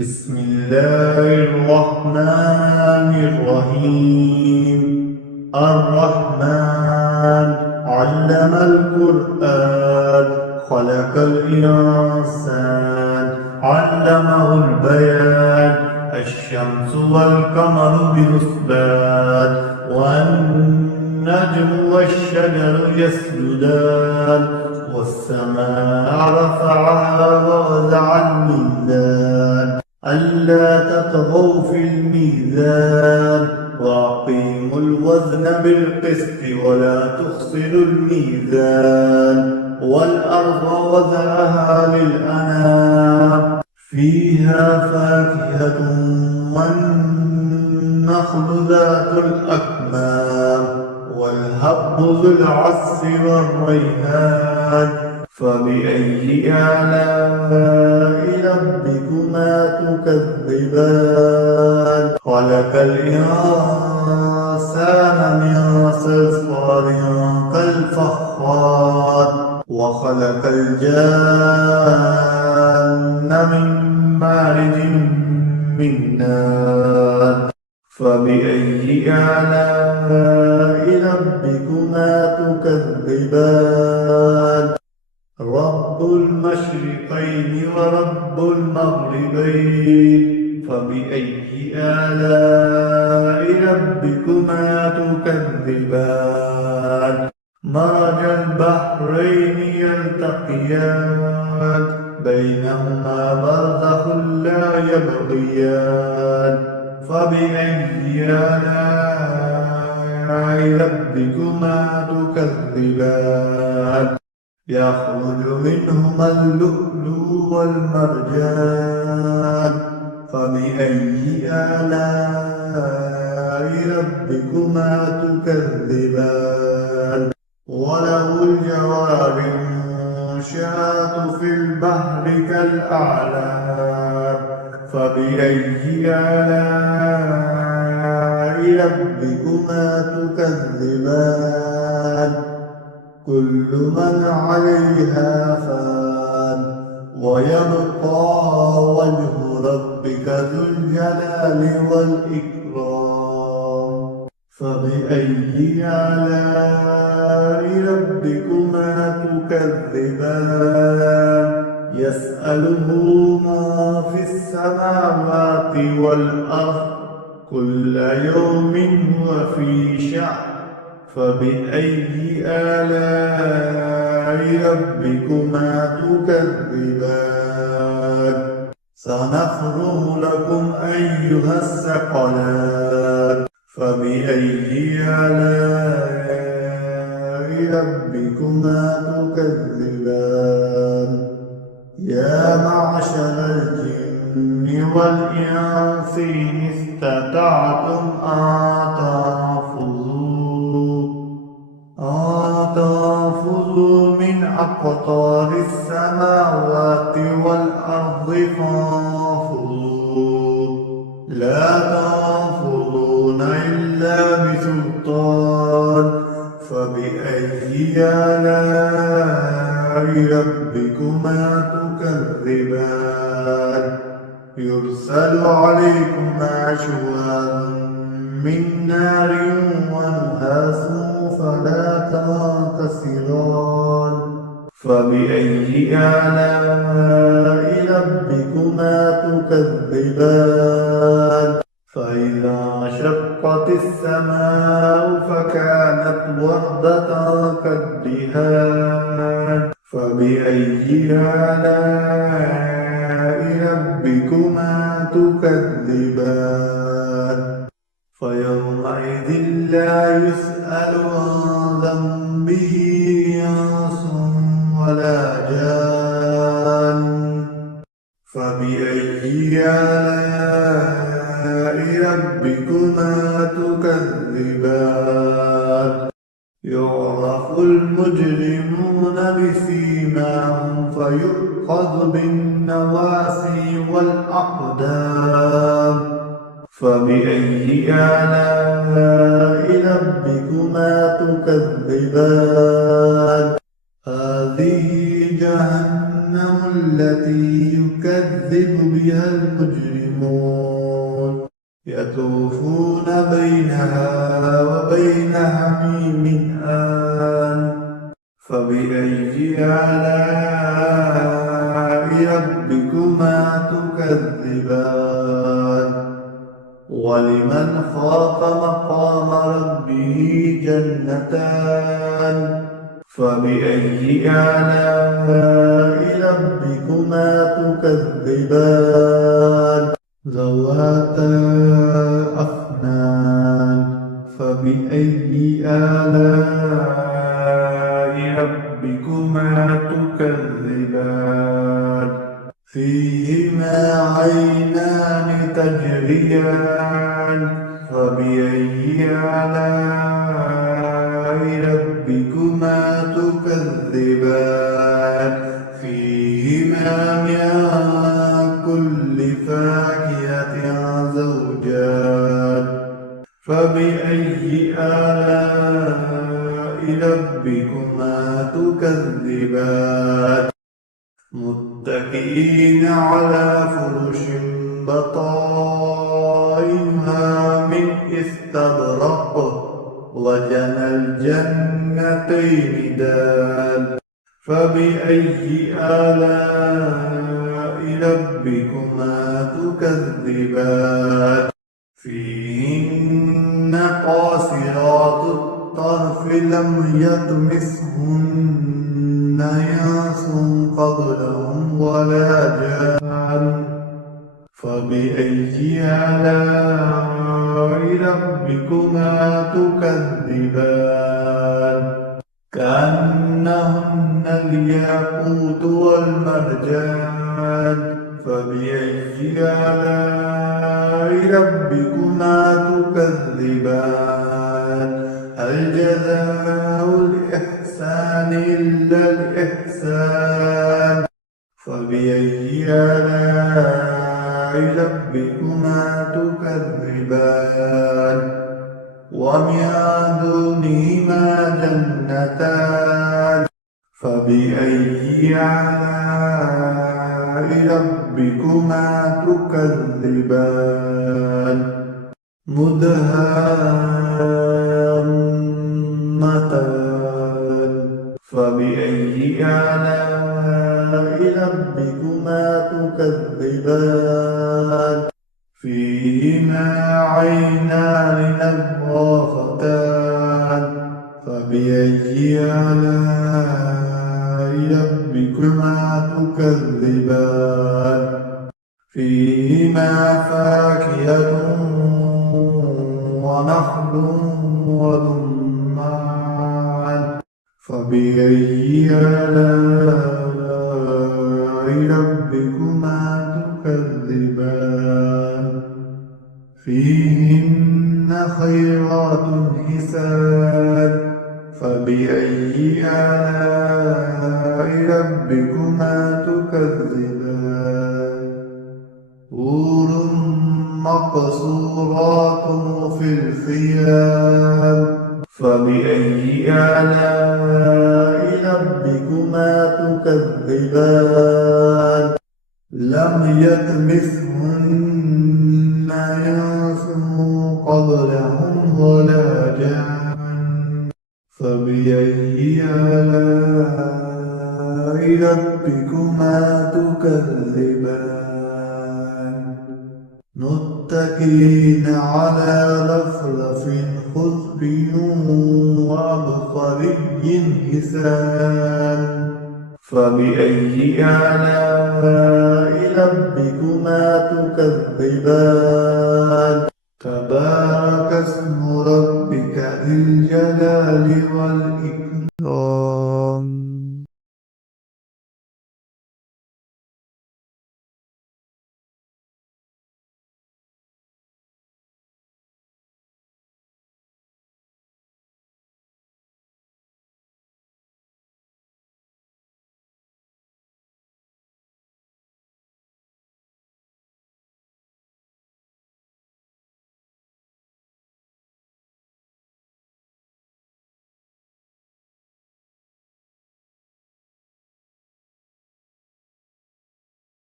بسم الله الرحمن الرحيم. الرحمن علم القرآن خلق الإنسان علمه البيان. الشمس والقمر بحسبان والنجم والشجر يسجدان والسماء رفعها ووضع الميزان ألا تطغوا في الميزان وأقيموا الوزن بالقسط ولا تخسروا الميزان والأرض وضعها للأنام فيها فاكهة والنخل ذات الأكمام والهب ذو العصف والريحان فبأي آلاء ربكما تكذبان خلق الإنسان من صلصال كالفخار وخلق الجان من مارج من نار فبأي آلاء ربكما تكذبان رب المشرقين ورب المغربين فبأي آلاء ربكما تكذبان مرج البحرين يلتقيان بينهما برزخ لا يبغيان فبأي آلاء ربكما تكذبان يخرج منهما اللؤلؤ والمرجان فبأي آلاء ربكما تكذبان وله الجوار المنشآت في البحر كالأعلام فبأي آلاء ربكما تكذبان كل من عليها فان ويبقى وجه ربك ذو الجلال والإكرام فبأي آلاء ربكما تكذبان يسأله ما في السماوات والأرض كل يوم هو في شأن فبأي آلاء ربكما تكذبان سنفرغ لكم أيها الثقلان فبأي آلاء ربكما تكذبان يا معشر الجن والإنس إن استطعتم تنفذوا من أقطار السماوات والأرض فانفذوا لا تنفذون إلا بسلطان فبأي آلاء ربكما تكذبان يرسل عليكما شواظ من نار ونحاس فلا تنتصران فبأي آلاء ربكما تكذبان فإذا انشقت السماء فكانت وردة كالدهان فبأي آلاء ربكما تكذبان فيومئذ لا يسأل عن ذنبه إنس ولا جان فبأي آلاء ربكما تكذبان يعرف المجرمون بسيماهم فيؤخذ بالنواسي والأقدام فبأي آلاء ربكما تكذبان هذه جهنم التي يكذب بها المجرمون يطوفون بينها وبين حميم آن فبأي آلاء ربكما تكذبان ولمن خاف مقام ربه جنتان فبأي آلاء ربكما تكذبان ذواتا أفنان فبأي آلاء ربكما تكذبان فيهما عينان تجريان فبأي آلاء ربكما تكذبان فيهما من كل فاكهة زوجان فبأي آلاء ربكما تكذبان متكئين على فرش بطائنها من استبرق وجنى الجنتين دان فبأي آلاء ربكما تكذبان فيهن قاصرات الطرف لم يطمثهن إنس قبلهم ولا جان فبأي آلاء ربكما تكذبان كأنهن الياقوت والمرجان فبأي آلاء ربكما تكذبان هل جزاء الإحسان إلا الإحسان فبأي آلاء ربكما تكذبان ومن دونهما جنتان فبأي آلاء ربكما تكذبان مدهامتان فبأي آلاء ربكما تكذبان فيهما عينان نضاختان فبأي آلاء ربكما تكذبان فيهما فاكهة ونخل ورمان فبأي آلاء ربكما تكذبان فيهن خيرات حسان فبأي آلاء ربكما تكذبان حور مقصورات في الخيام فبأي آلاء ربكما تكذبان لم يطمثهن إنس قبلهم ولا جان فبأي آلاء ربكما تكذبان متكئين على رفرف خضر وعبقري حسان فبأي آلاء ربكما تكذبان تبارك اسم ربك ذي الجلال والإكرام